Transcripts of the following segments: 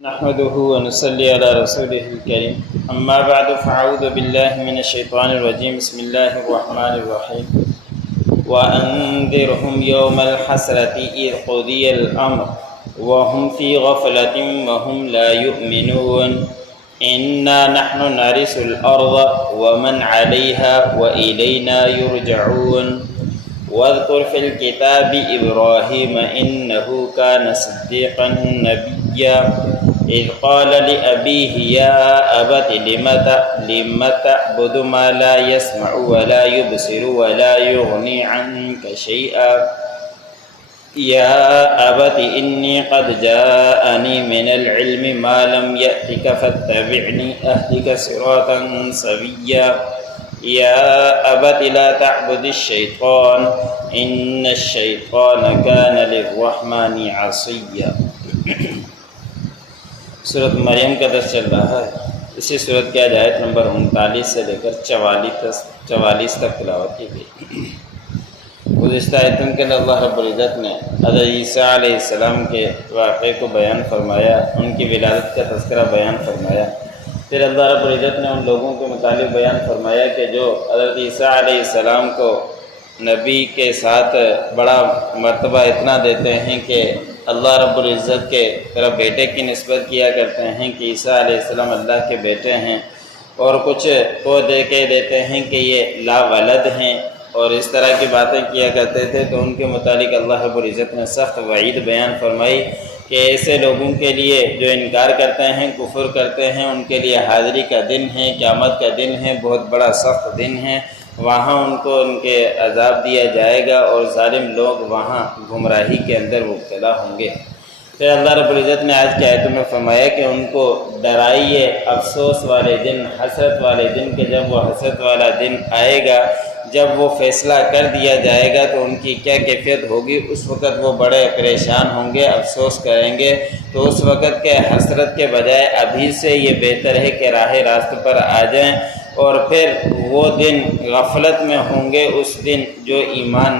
نحمده ونصلي على رسوله الكريم أما بعد فأعوذ بالله من الشيطان الرجيم بسم الله الرحمن الرحيم وأنذرهم يوم الحسرة إذ قضي الأمر وهم في غفلة وهم لا يؤمنون إنا نحن نرث الأرض ومن عليها وإلينا يرجعون واذكر في الكتاب إبراهيم إنه كان صديقا نبيا إذ قال لأبيه يا أبت لم تعبد ما لا يسمع ولا يبصر ولا يغني عنك شيئا يا أبت إني قد جاءني من العلم ما لم يأتك فاتبعني أهدك صراطا سويا يا أبت لا تعبد الشيطان إن الشيطان كان للرحمن عصيا۔ سورۃ مریم کا درس چل رہا ہے۔ اسی سورت کی آیت نمبر 39 سے لے کر 44 تک تلاوت کی گئی۔ گزشتہ آیتوں کے اندر اللہ رب العزت نے حضرت عیسیٰ علیہ السلام کے واقعے کو بیان فرمایا، ان کی ولادت کا تذکرہ بیان فرمایا۔ پھر اللہ رب العزت نے ان لوگوں کے متعلق بیان فرمایا کہ جو حضرت عیسیٰ علیہ السلام کو نبی کے ساتھ بڑا مرتبہ اتنا دیتے ہیں کہ اللہ رب العزت کے طرف بیٹے کی نسبت کیا کرتے ہیں کہ عیسیٰ علیہ السلام اللہ کے بیٹے ہیں، اور کچھ کو دے کے دیتے ہیں کہ یہ لا ولد ہیں، اور اس طرح کی باتیں کیا کرتے تھے۔ تو ان کے متعلق اللہ رب العزت نے سخت وعید بیان فرمائی کہ ایسے لوگوں کے لیے جو انکار کرتے ہیں، کفر کرتے ہیں، ان کے لیے حاضری کا دن ہے، قیامت کا دن ہے، بہت بڑا سخت دن ہے۔ وہاں ان کو ان کے عذاب دیا جائے گا اور ظالم لوگ وہاں گمراہی کے اندر مبتلا ہوں گے۔ پھر اللہ رب العزت نے آج کی آیتوں میں فرمایا کہ ان کو ڈرائیے افسوس والے دن، حسرت والے دن، کہ جب وہ حسرت والا دن آئے گا، جب وہ فیصلہ کر دیا جائے گا تو ان کی کیا کیفیت ہوگی۔ اس وقت وہ بڑے پریشان ہوں گے، افسوس کریں گے۔ تو اس وقت کے حسرت کے بجائے ابھی سے یہ بہتر ہے کہ راہ راست پر آ جائیں، اور پھر وہ دن غفلت میں ہوں گے، اس دن جو ایمان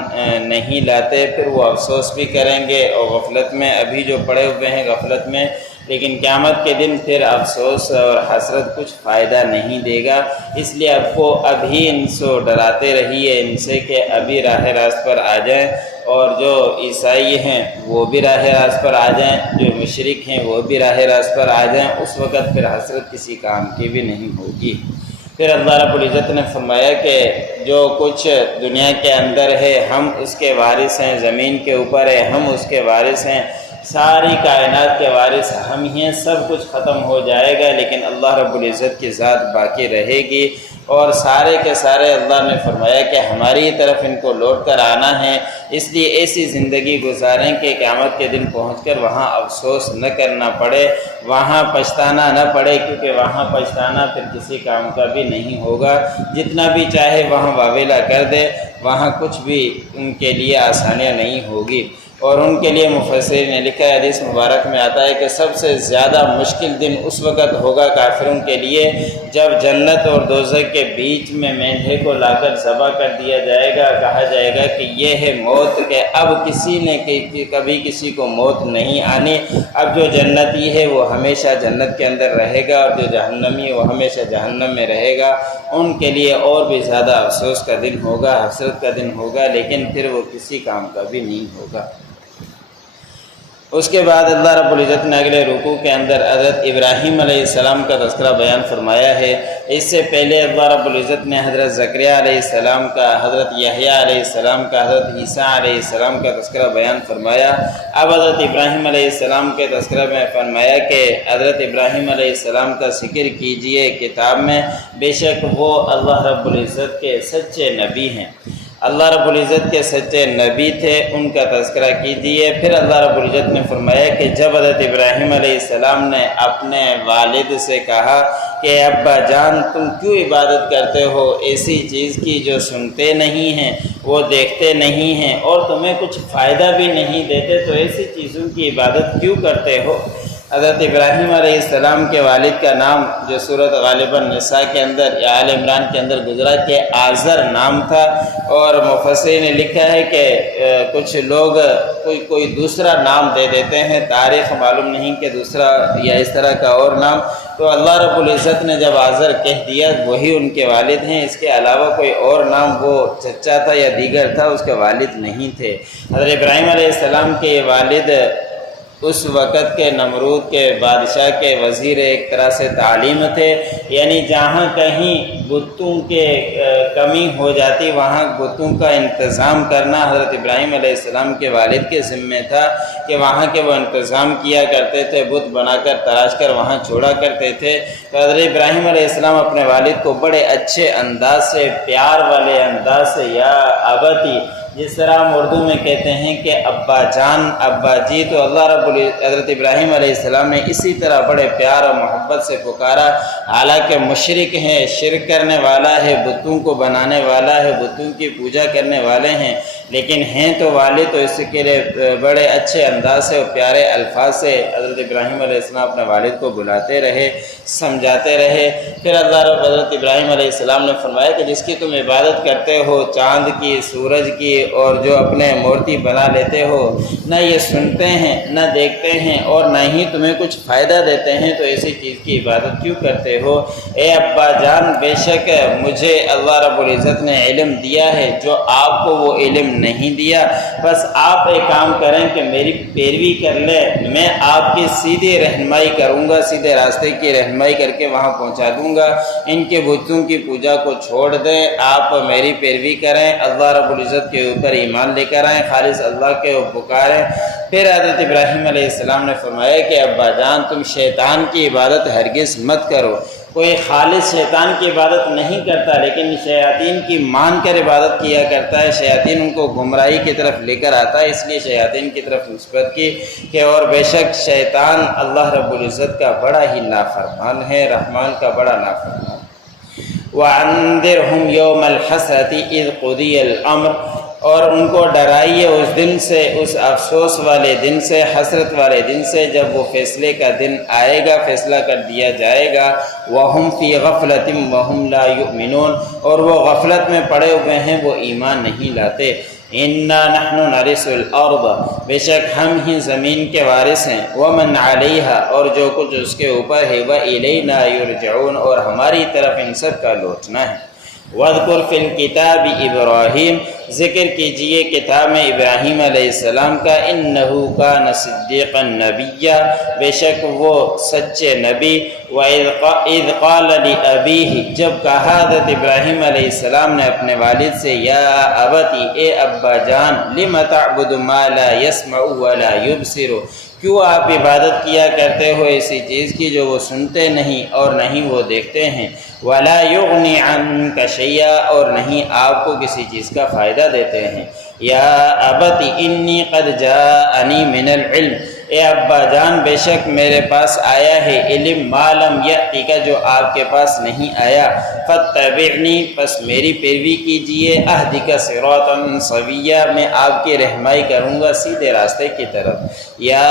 نہیں لاتے پھر وہ افسوس بھی کریں گے، اور غفلت میں ابھی جو پڑے ہوئے ہیں غفلت میں، لیکن قیامت کے دن پھر افسوس اور حسرت کچھ فائدہ نہیں دے گا۔ اس لیے آپ کو ابھی ان سے ڈراتے رہیے ان سے کہ ابھی راہ راست پر آ جائیں، اور جو عیسائی ہیں وہ بھی راہ راست پر آ جائیں، جو مشرک ہیں وہ بھی راہ راست پر آ جائیں۔ اس وقت پھر حسرت کسی کام کی بھی نہیں ہوگی۔ پھر اللہ رب العزت نے فرمایا کہ جو کچھ دنیا کے اندر ہے ہم اس کے وارث ہیں، زمین کے اوپر ہے ہم اس کے وارث ہیں، ساری کائنات کے وارث ہم ہی ہیں، سب کچھ ختم ہو جائے گا لیکن اللہ رب العزت کی ذات باقی رہے گی، اور سارے کے سارے اللہ نے فرمایا کہ ہماری طرف ان کو لوٹ کر آنا ہے۔ اس لیے ایسی زندگی گزاریں کہ قیامت کے دن پہنچ کر وہاں افسوس نہ کرنا پڑے، وہاں پچھتانا نہ پڑے، کیونکہ وہاں پچھتانا پھر کسی کام کا بھی نہیں ہوگا۔ جتنا بھی چاہے وہاں واویلا کر دے، وہاں کچھ بھی ان کے لیے آسانیاں نہیں ہوگی۔ اور ان کے لیے مفسرین نے لکھا ہے، حدیث مبارک میں آتا ہے کہ سب سے زیادہ مشکل دن اس وقت ہوگا کافروں کے لیے جب جنت اور دوزخ کے بیچ میں مینڈھے کو لا کر ذبح کر دیا جائے گا، کہا جائے گا کہ یہ ہے موت، کہ اب کسی نے کبھی کسی کو موت نہیں آنی، اب جو جنتی ہے وہ ہمیشہ جنت کے اندر رہے گا، اور جو جہنمی ہے وہ ہمیشہ جہنم میں رہے گا۔ ان کے لیے اور بھی زیادہ افسوس کا دن ہوگا، حسرت کا دن ہوگا، لیکن پھر وہ کسی کام کا بھی نہیں ہوگا۔ اس کے بعد اللہ رب العزت نے اگلے رکوع کے اندر حضرت ابراہیم علیہ السلام کا تذکرہ بیان فرمایا ہے۔ اس سے پہلے اللہ رب العزت نے حضرت زکریا علیہ السلام کا، حضرت یحییٰ علیہ السلام کا، حضرت عیسیٰ علیہ السلام کا تذکرہ بیان فرمایا۔ اب حضرت ابراہیم علیہ السلام کے تذکرہ میں فرمایا کہ حضرت ابراہیم علیہ السلام کا ذکر کیجئے کتاب میں، بے شک وہ اللہ رب العزت کے سچے نبی ہیں، اللہ رب العزت کے سچے نبی تھے، ان کا تذکرہ کیجیے۔ پھر اللہ رب العزت نے فرمایا کہ جب حضرت ابراہیم علیہ السلام نے اپنے والد سے کہا کہ ابا جان تم کیوں عبادت کرتے ہو ایسی چیز کی جو سنتے نہیں ہیں، وہ دیکھتے نہیں ہیں، اور تمہیں کچھ فائدہ بھی نہیں دیتے، تو ایسی چیزوں کی عبادت کیوں کرتے ہو؟ حضرت ابراہیم علیہ السلام کے والد کا نام جو صورت غالباً نساء کے اندر یا آل عمران کے اندر گزرا کہ آزر نام تھا، اور مفسرین نے لکھا ہے کہ کچھ لوگ کوئی دوسرا نام دے دیتے ہیں، تاریخ معلوم نہیں کہ دوسرا یا اس طرح کا اور نام، تو اللہ رب العزت نے جب آزر کہہ دیا وہی ان کے والد ہیں، اس کے علاوہ کوئی اور نام وہ چچا تھا یا دیگر تھا اس کے والد نہیں تھے۔ حضرت ابراہیم علیہ السلام کے یہ والد اس وقت کے نمرود کے بادشاہ کے وزیر ایک طرح سے تعلیم تھے، یعنی جہاں کہیں بتوں کے کمی ہو جاتی وہاں بتوں کا انتظام کرنا حضرت ابراہیم علیہ السلام کے والد کے ذمہ تھا کہ وہاں کے وہ انتظام کیا کرتے تھے، بت بنا کر تراش کر وہاں چھوڑا کرتے تھے۔ تو حضرت ابراہیم علیہ السلام اپنے والد کو بڑے اچھے انداز سے، پیار والے انداز سے، یا ابتی، جس طرح ہم اردو میں کہتے ہیں کہ ابا جان، ابا جی، تو اللہ رب حضرت ابراہیم علیہ السلام نے اسی طرح بڑے پیار اور محبت سے پکارا، حالانکہ مشرک ہے، شرک کرنے والا ہے، بتوں کو بنانے والا ہے، بتوں کی پوجا کرنے والے ہیں، لیکن ہیں تو والد، تو اس کے لیے بڑے اچھے انداز سے اور پیارے الفاظ سے حضرت ابراہیم علیہ السلام اپنے والد کو بلاتے رہے، سمجھاتے رہے۔ پھر اللہ رب حضرت ابراہیم علیہ السلام نے فرمایا کہ جس کی تم عبادت کرتے ہو، چاند کی، سورج کی، اور جو اپنے مورتی بنا لیتے ہو، نہ یہ سنتے ہیں نہ دیکھتے ہیں اور نہ ہی تمہیں کچھ فائدہ دیتے ہیں، تو ایسی چیز کی عبادت کیوں کرتے ہو؟ اے ابا جان، بے شک مجھے اللہ رب العزت نے علم دیا ہے جو آپ کو وہ علم نہیں دیا، بس آپ ایک کام کریں کہ میری پیروی کر لیں، میں آپ کی سیدھی رہنمائی کروں گا، سیدھے راستے کی رہنمائی کر کے وہاں پہنچا دوں گا، ان کے بتوں کی پوجا کو چھوڑ دیں، آپ میری پیروی کریں، اللہ رب العزت کے اوپر ایمان لے کر آئیں، خالص اللہ کے پکاریں۔ پھر حضرت ابراہیم علیہ السلام نے فرمایا کہ ابا جان، تم شیطان کی عبادت ہرگز مت کرو، کوئی خالص شیطان کی عبادت نہیں کرتا لیکن شیاطین کی مان کر عبادت کیا کرتا ہے، شیاطین ان کو گمراہی کی طرف لے کر آتا ہے، اس لیے شیاطین کی طرف نسبت کی کہ اور بے شک شیطان اللہ رب العزت کا بڑا ہی نافرمان ہے، رحمان کا بڑا نافرمان۔ وَأَنذِرْهُمْ يَوْمَ الْحَسْرَةِ إِذْ قُضِيَ الْأَمْرُ، اور ان کو ڈرائیے اس دن سے، اس افسوس والے دن سے، حسرت والے دن سے، جب وہ فیصلے کا دن آئے گا، فیصلہ کر دیا جائے گا۔ وَهُمْ فِي غَفْلَةٍ وَهُمْ لَا يُؤْمِنُونَ، اور وہ غفلت میں پڑے ہوئے ہیں، وہ ایمان نہیں لاتے۔ اِنَّا نَحْنُ نَرِثُ الْأَرْضَ، بے شک ہم ہی زمین کے وارث ہیں، وَمَنْ عَلَيْهَا، اور جو کچھ اس کے اوپر ہے، وَإِلَيْنَا يُرْجَعُونَ، اور ہماری طرف ان سب کا لوٹنا ہے۔ وَاذْكُرْ فِي الْكِتَابِ إِبْرَاهِيمَ، ذکر کیجئے کتاب میں ابراہیم علیہ السلام کا، إِنَّهُ كَانَ صِدِّيقًا نَبِيًّا، بے شک وہ سچے نبی۔ وَإِذْ قَالَ لِأَبِيهِ، جب کہا حضرت ابراہیم علیہ السلام نے اپنے والد سے، یا ابتی، اے ابا جان، لِمَ تَعْبُدُ مَا لَا يَسْمَعُ وَلَا يُبْصِرُ، کیوں آپ عبادت کیا کرتے ہو ایسی چیز کی جو وہ سنتے نہیں اور نہیں وہ دیکھتے ہیں، وَلَا يُغْنِ عَنْكَ شَيْئًا، اور نہیں آپ کو کسی چیز کا فائدہ دیتے ہیں۔ یا ابت انی قد جاءنی من العلم، اے ابا جان، بے شک میرے پاس آیا ہے علم، ما لم یأتک، جو آپ کے پاس نہیں آیا، فاتبعنی، پس میری پیروی کیجئے، اہدک صراطا سویا، میں آپ کی رہنمائی کروں گا سیدھے راستے کی طرف۔ یا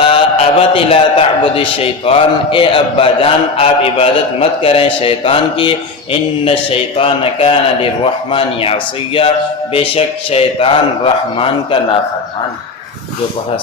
ابت لا تعبد الشیطان، اے ابا جان آپ عبادت مت کریں شیطان کی، ان الشیطان کان للرحمن عصیا، بے شک شیطان رحمان کا نافرمان ہے۔ جو پڑھا